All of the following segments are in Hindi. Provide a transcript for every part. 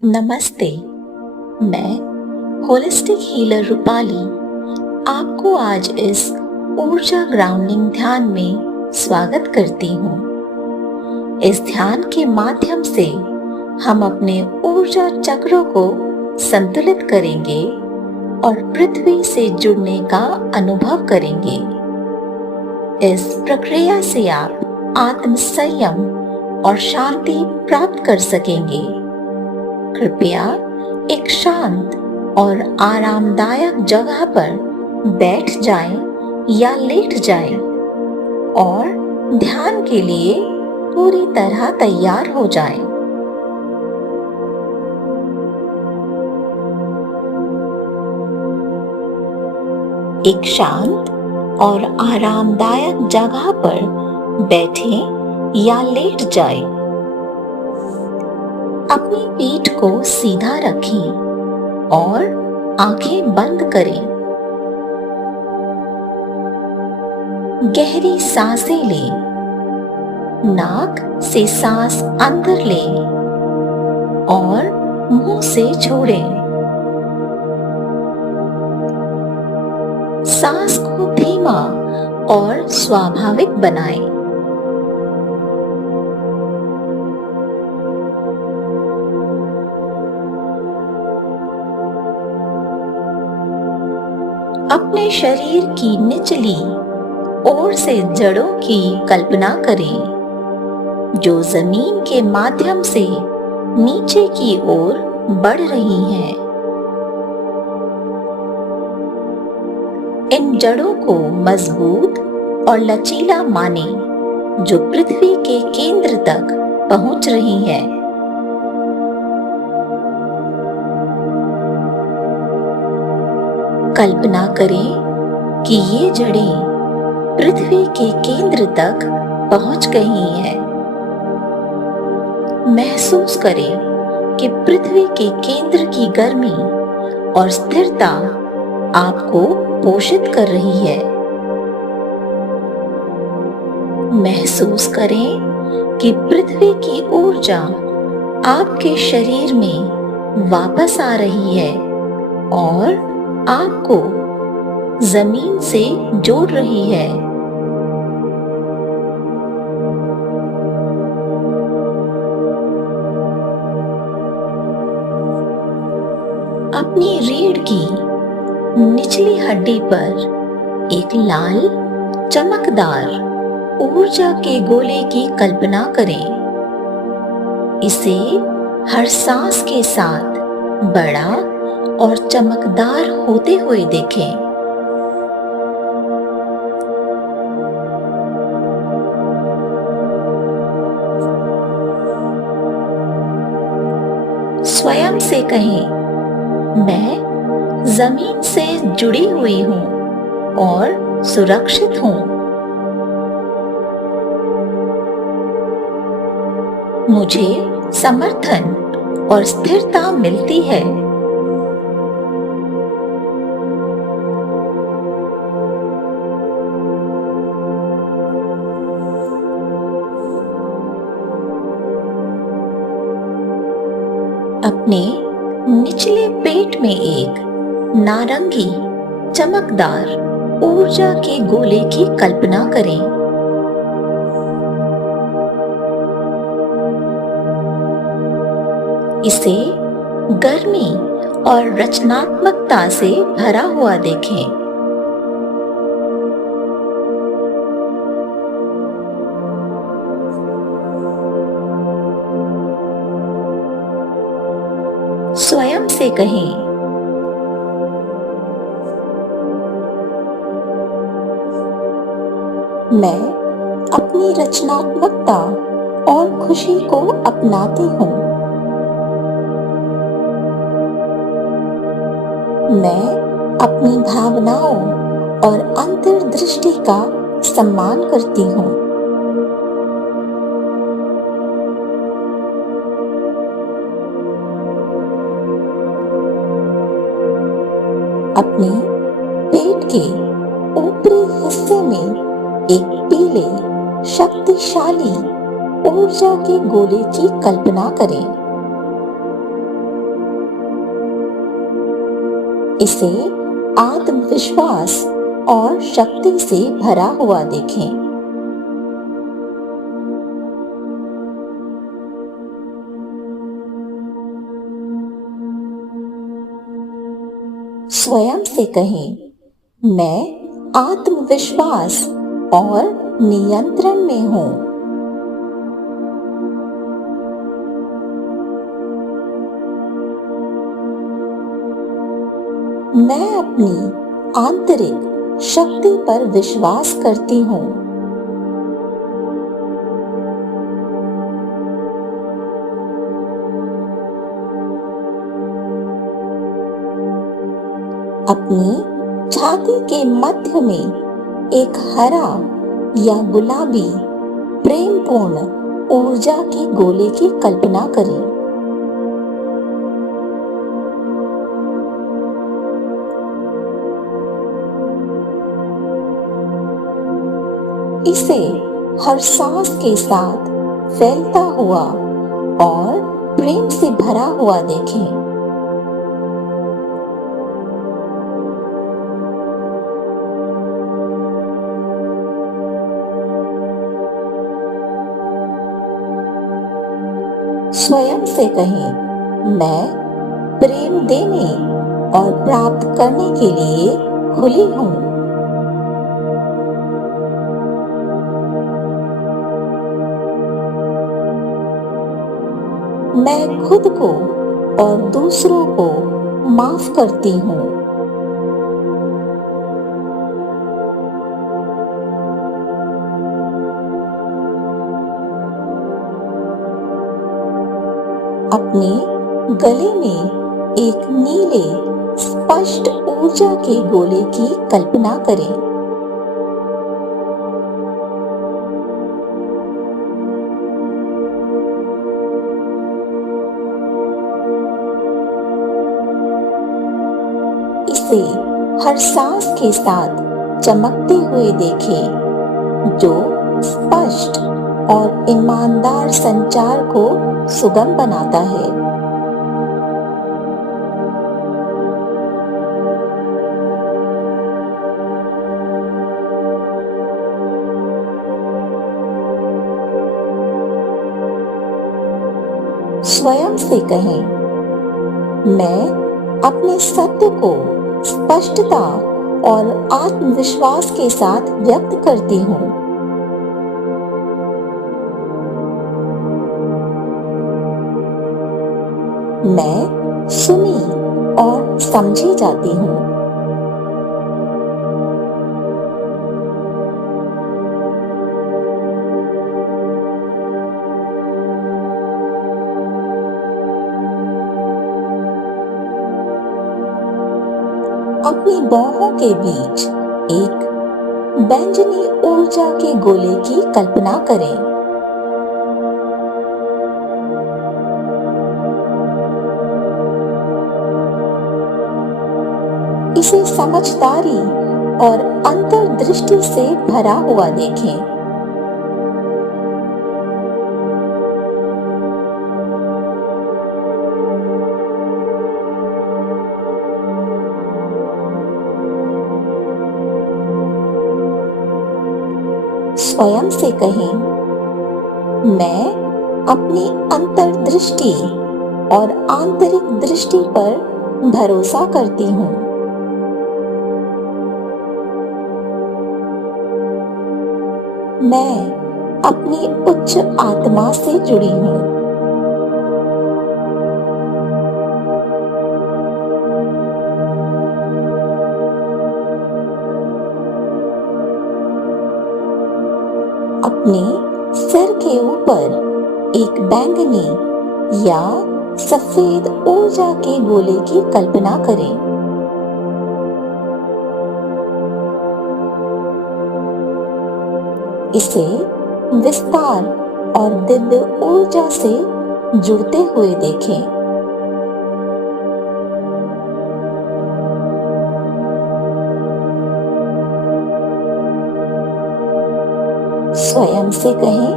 नमस्ते। मैं होलिस्टिक हीलर रूपाली आपको आज इस ऊर्जा ग्राउंडिंग ध्यान में स्वागत करती हूँ। इस ध्यान के माध्यम से हम अपने ऊर्जा चक्रों को संतुलित करेंगे और पृथ्वी से जुड़ने का अनुभव करेंगे। इस प्रक्रिया से आप आत्म संयम और शांति प्राप्त कर सकेंगे। कृपया एक शांत और आरामदायक जगह पर बैठ जाएं या लेट जाएं और ध्यान के लिए पूरी तरह तैयार हो जाएं। एक शांत और आरामदायक जगह पर बैठें या लेट जाएं। अपनी पीठ को सीधा रखें और आंखें बंद करें। गहरी सांसें लें। नाक से सांस अंदर लें और मुंह से छोड़ें। सांस को धीमा और स्वाभाविक बनाएं। अपने शरीर की निचली ओर से जड़ों की कल्पना करें जो जमीन के माध्यम से नीचे की ओर बढ़ रही हैं। इन जड़ों को मजबूत और लचीला माने जो पृथ्वी के केंद्र तक पहुंच रही है। कल्पना करें कि ये जड़ें पृथ्वी के केंद्र तक पहुंच गई हैं। महसूस करें कि पृथ्वी के केंद्र की गर्मी और स्थिरता आपको पोषित कर रही है। महसूस करें कि पृथ्वी की ऊर्जा आपके शरीर में वापस आ रही है और आपको जमीन से जोड़ रही है। अपनी रीढ़ की निचली हड्डी पर एक लाल चमकदार ऊर्जा के गोले की कल्पना करें। इसे हर सांस के साथ बड़ा और चमकदार होते हुए देखें। स्वयं से कहें, मैं जमीन से जुड़ी हुई हूं और सुरक्षित हूं। मुझे समर्थन और स्थिरता मिलती है। अपने निचले पेट में एक नारंगी चमकदार ऊर्जा के गोले की कल्पना करें। इसे गर्मी और रचनात्मकता से भरा हुआ देखें। स्वयं से कहें, मैं अपनी रचनात्मकता और खुशी को अपनाती हूँ। मैं अपनी भावनाओं और अंतर्दृष्टि का सम्मान करती हूँ। अपने पेट के ऊपरी हिस्से में एक पीले शक्तिशाली ऊर्जा के गोले की कल्पना करें। इसे आत्मविश्वास और शक्ति से भरा हुआ देखें। स्वयं से कहें, मैं आत्मविश्वास और नियंत्रण में हूं। मैं अपनी आंतरिक शक्ति पर विश्वास करती हूं। अपनी छाती के मध्य में एक हरा या गुलाबी प्रेमपूर्ण ऊर्जा के गोले की कल्पना करें। इसे हर सांस के साथ फैलता हुआ और प्रेम से भरा हुआ देखें। स्वयं से कहें, मैं प्रेम देने और प्राप्त करने के लिए खुली हूं। मैं खुद को और दूसरों को माफ करती हूं। अपने गले में एक नीले स्पष्ट ऊर्जा के गोले की कल्पना करें। इसे हर सांस के साथ चमकते हुए देखें, जो स्पष्ट और ईमानदार संचार को सुगम बनाता है। स्वयं से कहें, मैं अपने सत्य को स्पष्टता और आत्मविश्वास के साथ व्यक्त करती हूँ। मैं सुनी और समझी जाती हूँ। अपनी बाहों के बीच एक बैंगनी ऊर्जा के गोले की कल्पना करें। इसे समझदारी और अंतर्दृष्टि से भरा हुआ देखें। स्वयं से कहें, मैं अपनी अंतर्दृष्टि और आंतरिक दृष्टि पर भरोसा करती हूँ। मैं अपनी उच्च आत्मा से जुड़ी हूँ। अपने सिर के ऊपर एक बैंगनी या सफेद ऊर्जा के गोले की कल्पना करें। इसे विस्तार और दिव्य ऊर्जा से जुड़ते हुए देखें। स्वयं से कहें,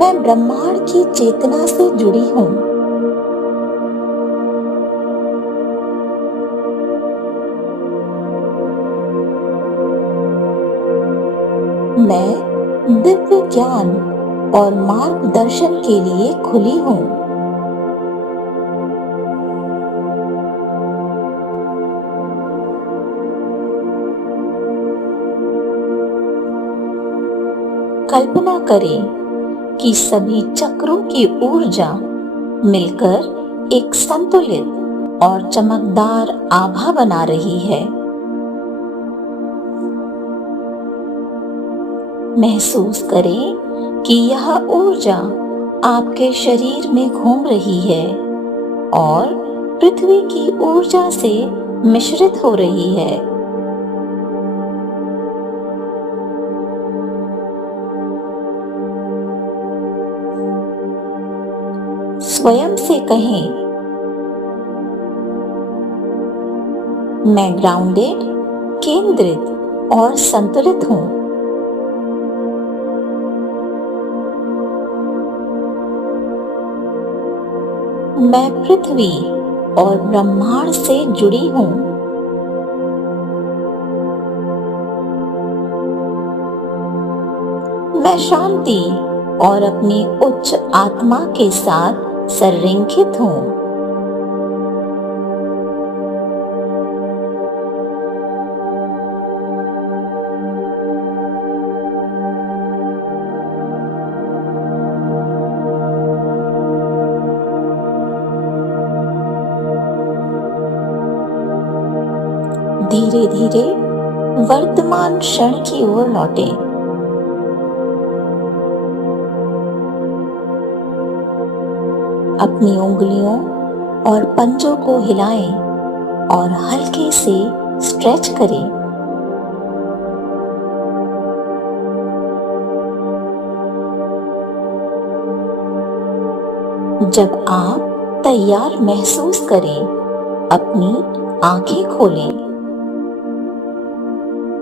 मैं ब्रह्मांड की चेतना से जुड़ी हूँ। दिव्य ज्ञान और मार्गदर्शन के लिए खुली हूँ। कल्पना करें कि सभी चक्रों की ऊर्जा मिलकर एक संतुलित और चमकदार आभा बना रही है। महसूस करें कि यह ऊर्जा आपके शरीर में घूम रही है और पृथ्वी की ऊर्जा से मिश्रित हो रही है। स्वयं से कहें, मैं ग्राउंडेड, केंद्रित और संतुलित हूँ। मैं पृथ्वी और ब्रह्मांड से जुड़ी हूँ। मैं शांति और अपनी उच्च आत्मा के साथ संरेखित हूँ। धीरे धीरे वर्तमान क्षण की ओर लौटें। अपनी उंगलियों और पंजों को हिलाएं और हल्के से स्ट्रेच करें। जब आप तैयार महसूस करें, अपनी आंखें खोलें।